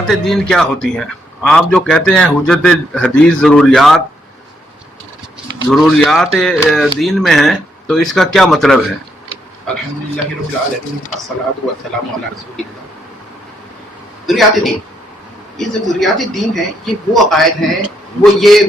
ضروریات دین کیا ہوتی ہیں؟ آپ جو کہتے ہیں حجت حدیث ضروریات دین میں ہیں، تو اس کا کیا مطلب ہے؟ الحمدللہ رب العالمین الصلاۃ والسلام علی رسول اللہ۔ ضروریات دین، یہ جو ضروریات دین ہیں، یہ وہ عقائد ہیں،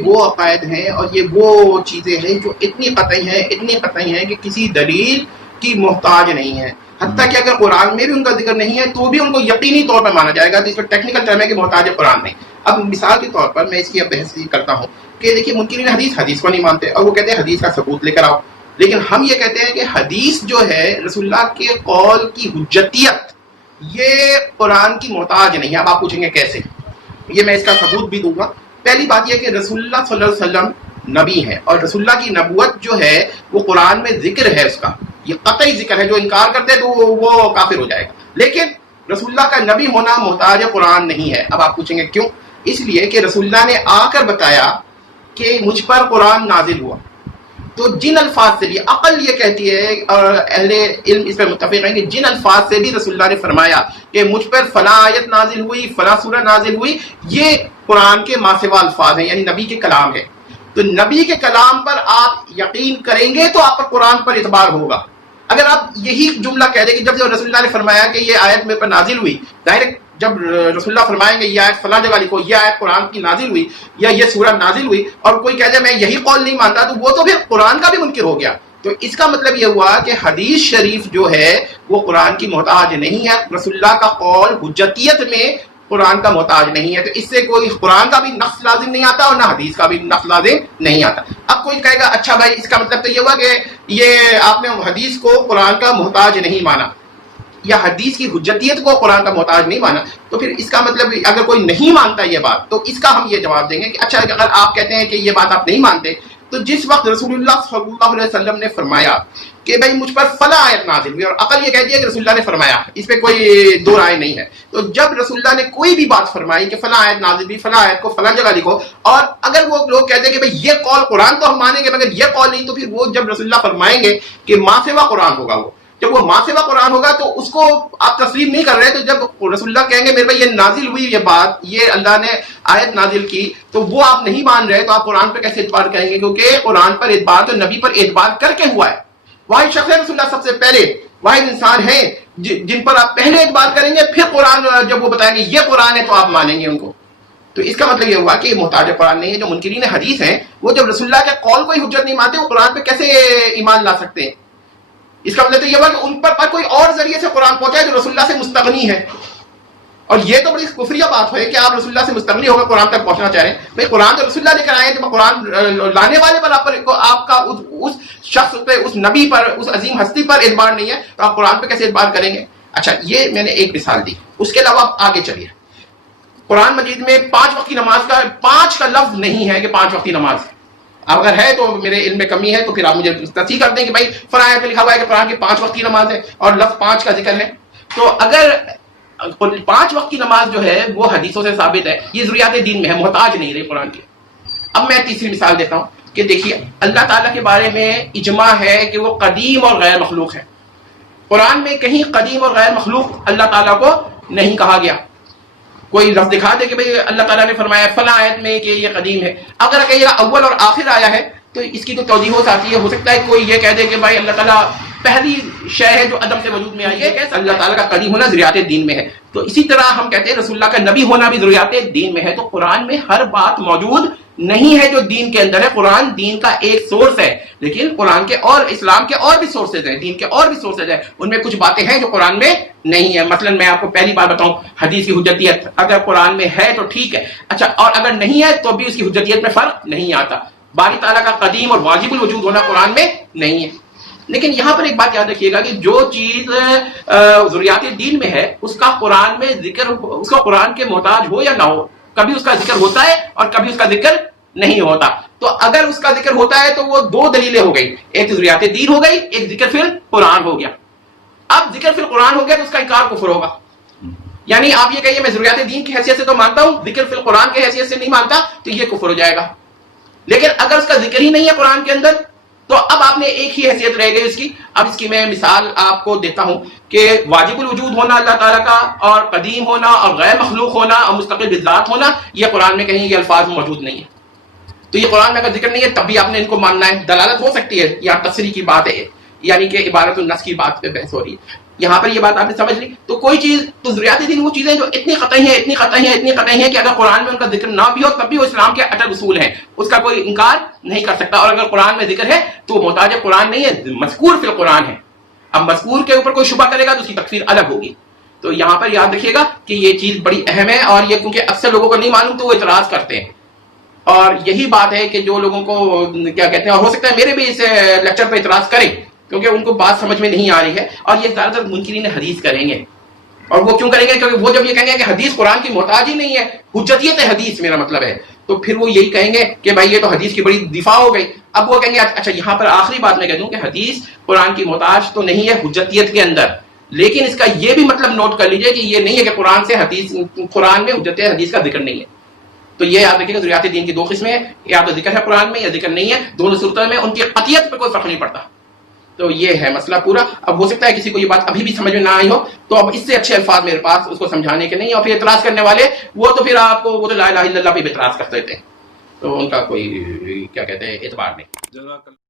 وہ عقائد ہیں اور یہ وہ چیزیں ہیں جو اتنی قطعی ہیں کہ کسی دلیل کی محتاج نہیں ہے۔ حتیٰ کہ اگر قرآن میں بھی ان کا ذکر نہیں ہے تو بھی ان کو یقینی طور پر مانا جائے گا۔ تو اس کا ٹیکنیکل ٹرم ہے کہ محتاج ہے قرآن نہیں۔ اب مثال کے طور پر میں اس کی اب بحث کرتا ہوں کہ دیکھیے منکرین حدیث کو نہیں مانتے اور وہ کہتے ہیں حدیث کا ثبوت لے کر آؤ، لیکن ہم یہ کہتے ہیں کہ حدیث جو ہے رسول اللہ کے قول کی حجتیت یہ قرآن کی محتاج نہیں ہے۔ اب آپ پوچھیں گے کیسے؟ یہ میں اس کا ثبوت بھی دوں گا۔ پہلی بات یہ کہ رسول اللہ صلی اللہ علیہ وسلم نبی ہے اور رسول اللہ کی نبوت جو ہے وہ قرآن میں ذکر ہے، اس کا یہ قطعی ذکر ہے۔ جو انکار کرتے تو وہ کافر ہو جائے گا، لیکن رسول اللہ کا نبی ہونا محتاج قرآن نہیں ہے۔ اب آپ پوچھیں گے کیوں؟ اس لیے کہ رسول اللہ نے آ کر بتایا کہ مجھ پر قرآن نازل ہوا، تو جن الفاظ سے بھی عقل یہ کہتی ہے اور اہل علم اس پر متفق ہیں کہ جن الفاظ سے بھی رسول اللہ نے فرمایا کہ مجھ پر فلاں آیت نازل ہوئی، فلاں سورہ نازل ہوئی، یہ قرآن کے ما سوا الفاظ ہیں، یعنی نبی کے کلام ہے۔ تو نبی کے کلام پر آپ یقین کریں گے تو آپ پر قرآن پر اعتبار ہوگا۔ اگر آپ یہی جملہ کہہ دیں کہ جب رسول اللہ نے فرمایا کہ یہ آیت میرے پر نازل ہوئی، ڈائریکٹ جب رسول اللہ فرمائیں گے یہ آیت فلاں جگہ لکھو، یہ آیت قرآن کی نازل ہوئی یا یہ سورہ نازل ہوئی، اور کوئی کہہ دے میں یہی قول نہیں مانتا، تو وہ تو پھر قرآن کا بھی منکر ہو گیا۔ تو اس کا مطلب یہ ہوا کہ حدیث شریف جو ہے وہ قرآن کی محتاج نہیں ہے، رسول اللہ کا قول حجتیت میں قرآن کا محتاج نہیں ہے۔ تو اس سے کوئی قرآن کا بھی نقص لازم نہیں آتا اور نہ حدیث کا بھی نقص لازم نہیں آتا۔ اب کوئی کہے گا اچھا بھائی اس کا مطلب تو یہ ہوا کہ یہ آپ نے حدیث کو قرآن کا محتاج نہیں مانا یا حدیث کی حجتیت کو قرآن کا محتاج نہیں مانا، تو پھر اس کا مطلب اگر کوئی نہیں مانتا یہ بات تو اس کا ہم یہ جواب دیں گے کہ اچھا اگر آپ کہتے ہیں کہ یہ بات آپ نہیں مانتے، تو جس وقت رسول اللہ صلی اللہ علیہ وسلم نے فرمایا کہ بھائی مجھ پر فلاں آیت نازل ہوئی، اور عقل یہ کہتی ہے کہ رسول اللہ نے فرمایا، اس پہ کوئی دو رائے نہیں ہے، تو جب رسول اللہ نے کوئی بھی بات فرمائی کہ فلاں آیت نازل ہوئی، فلاں آیت کو فلاں جگہ لکھو، اور اگر وہ لوگ کہتے ہیں کہ بھئی یہ قول قرآن تو ہم مانیں گے مگر یہ قول نہیں، تو پھر وہ جب رسول اللہ فرمائیں گے کہ ما سوا قرآن ہوگا، وہ جب وہ ما سوا قرآن ہوگا تو اس کو آپ تسلیم نہیں کر رہے۔ تو جب رسول اللہ کہیں گے میرے بھائی یہ نازل ہوئی یہ بات، یہ اللہ نے آیت نازل کی، تو وہ آپ نہیں مان رہے، تو آپ قرآن پہ کیسے اعتبار کریں گے؟ کیونکہ قرآن پر اعتبار تو نبی پر اعتبار کر کے ہوا ہے۔ واحد شخص ہے رسول اللہ، سب سے پہلے واحد انسان ہیں جن پر آپ پہلے اعتبار کریں گے، پھر قرآن جب وہ بتائیں گے یہ قرآن ہے تو آپ مانیں گے ان کو۔ تو اس کا مطلب یہ ہوا کہ یہ محتاج قرآن نہیں ہے۔ جو منکرین حدیث ہیں وہ جب رسول اللہ کے قول کو ہی حجت نہیں مانتے، وہ قرآن پہ کیسے ایمان لا سکتے ہیں؟ اس کا مطلب تو یہ ہوا کہ ان پر کوئی اور ذریعے سے قرآن پہنچا ہے جو رسول اللہ سے مستغنی ہے، اور یہ تو بڑی کفریہ بات ہے کہ آپ رسول اللہ سے مستغنی ہو کر قرآن تک پہنچنا چاہ رہے ہیں۔ بھائی قرآن تو رسول اللہ لے کر آئے ہیں، تو قرآن لانے والے پر آپ کا اس شخص پہ، اس نبی پر، اس عظیم ہستی پر اعتبار نہیں ہے، تو آپ قرآن پہ کیسے اعتبار کریں گے؟ اچھا یہ میں نے ایک مثال دی، اس کے علاوہ آپ آگے چلیے۔ قرآن مجید میں 5 وقت کی نماز کا 5 کا لفظ نہیں ہے کہ 5 وقت کی نماز، اگر ہے تو میرے علم میں کمی ہے، تو پھر آپ مجھے تصحیح کر دیں کہ بھائی فلاں آیت میں لکھا ہوا ہے کہ قرآن کی 5 وقت کی نماز ہے اور لفظ 5 کا ذکر ہے۔ تو اگر 5 وقت کی نماز جو ہے وہ حدیثوں سے ثابت ہے، یہ ضروریات دین میں ہے، محتاج نہیں رہی قرآن کی۔ اب میں تیسری مثال دیتا ہوں کہ دیکھیے اللہ تعالیٰ کے بارے میں اجماع ہے کہ وہ قدیم اور غیر مخلوق ہے۔ قرآن میں کہیں قدیم اور غیر مخلوق اللہ تعالیٰ کو نہیں کہا گیا۔ کوئی لفظ دکھا دے کہ بھئی اللہ تعالیٰ نے فرمایا فلاں آیت میں کہ یہ قدیم ہے، اگر کہیں اول اور آخر آیا ہے تو اس کی تو توضیح ہو سکتی ہے۔ ہو سکتا ہے کوئی یہ کہہ دے کہ بھائی اللہ تعالیٰ پہلی شے ہے جو عدم سے وجود میں آئی ہے، کہ اللہ تعالیٰ کا قدیم ہونا ضروریات دین میں ہے۔ تو اسی طرح ہم کہتے ہیں رسول اللہ کا نبی ہونا بھی ضروریات دین میں ہے۔ تو قرآن میں ہر بات موجود نہیں ہے جو دین کے اندر ہے۔ قرآن دین کا ایک سورس ہے، لیکن قرآن کے اور اسلام کے اور بھی سورسز ہیں، دین کے اور بھی سورسز ہیں، ان میں کچھ باتیں ہیں جو قرآن میں نہیں ہے۔ مثلا میں آپ کو پہلی بات بتاؤں، حدیث کی حجتیت اگر قرآن میں ہے تو ٹھیک ہے، اچھا اور اگر نہیں ہے تو بھی اس کی حجتیت میں فرق نہیں آتا۔ باری تعالیٰ کا قدیم اور واجب الوجود ہونا قرآن میں نہیں ہے۔ لیکن یہاں پر ایک بات یاد رکھیے گا کہ جو چیز ضروریات دین میں ہے اس کا قرآن میں ذکر، اس کا قرآن کے محتاج ہو یا نہ ہو، کبھی اس کا ذکر ہوتا ہے اور کبھی اس کا ذکر نہیں ہوتا۔ تو اگر اس کا ذکر ہوتا ہے تو وہ 2 دلیلیں ہو گئی، ایک ضروریات دین ہو گئی، ایک ذکر فی القرآن ہو گیا۔ اب ذکر فی القرآن ہو گیا تو اس کا انکار کفر ہوگا۔ یعنی آپ یہ کہیے میں ضروریات دین کی حیثیت سے تو مانتا ہوں، ذکر فی القرآن کی حیثیت سے نہیں مانتا، تو یہ کفر ہو جائے گا۔ لیکن اگر اس کا ذکر ہی نہیں ہے قرآن کے اندر تو اب آپ نے ایک ہی حیثیت رہ گئی اس کی. اب اس کی میں مثال آپ کو دیتا ہوں کہ واجب الوجود ہونا اللہ تعالیٰ کا، اور قدیم ہونا، اور غیر مخلوق ہونا، اور مستقل بالذات ہونا، یہ قرآن میں کہیں یہ الفاظ موجود نہیں ہے. تو یہ قرآن میں اگر ذکر نہیں ہے تب بھی آپ نے ان کو ماننا ہے. دلالت ہو سکتی ہے، یہاں تصریح کی بات ہے، یعنی کہ عبارت النص کی بات پہ بحث ہو رہی ہے. یہاں پر یہ بات آپ نے سمجھ لی. تو کوئی چیز، تو ضروریات دین وہ چیزیں جو اتنی قطعی ہیں، اتنی قطعی ہیں، اتنی قطعی ہیں کہ اگر قرآن میں ان کا ذکر نہ بھی ہو تب بھی وہ اسلام کے اٹل اصول ہیں، اس کا کوئی انکار نہیں کر سکتا. اور اگر قرآن میں ذکر ہے تو وہ محتاج قرآن نہیں ہے، مذکور فی القرآن ہے. اب مذکور کے اوپر کوئی شبہ کرے گا تو اس کی تکفیر الگ ہوگی. تو یہاں پر یاد رکھیے گا کہ یہ چیز بڑی اہم ہے، اور یہ کیونکہ اکثر لوگوں کو نہیں معلوم تو وہ اعتراض کرتے ہیں. اور یہی بات ہے کہ جو لوگوں کو کیا کہتے ہیں، اور ہو سکتا ہے میرے بھی اس لیکچر پہ اعتراض کریں کیونکہ ان کو بات سمجھ میں نہیں آ رہی ہے، اور یہ زیادہ تر منکرین حدیث کریں گے. اور وہ کیوں کریں گے؟ کیونکہ وہ جب یہ کہیں گے کہ حدیث قرآن کی محتاج ہی نہیں ہے، حجتیت حدیث میرا مطلب ہے، تو پھر وہ یہی کہیں گے کہ بھائی یہ تو حدیث کی بڑی دفاع ہو گئی. اب وہ کہیں گے اچھا یہاں پر آخری بات میں کہہ دوں کہ حدیث قرآن کی محتاج تو نہیں ہے حجتیت کے اندر، لیکن اس کا یہ بھی مطلب نوٹ کر لیجئے کہ یہ نہیں ہے کہ قرآن سے حدیث، قرآن میں حجتیت حدیث کا ذکر نہیں ہے. تو یہ یاد رکھیے گا ضروریات دین کی دو قسمیں ہیں، یا تو ذکر ہے قرآن میں یا ذکر نہیں ہے. دونوں صورتوں میں ان کی قطعیت پہ کوئی فرق نہیں پڑتا. تو یہ ہے مسئلہ پورا. اب ہو سکتا ہے کسی کو یہ بات ابھی بھی سمجھ میں نہ آئی ہو، تو اب اس سے اچھے الفاظ میرے پاس اس کو سمجھانے کے نہیں. اور پھر اعتراض کرنے والے وہ تو پھر آپ کو وہ تو لا الہ الا اللہ پہ اعتراض کرتے تھے، تو ان کا کوئی کیا کہتے ہیں اعتبار نہیں.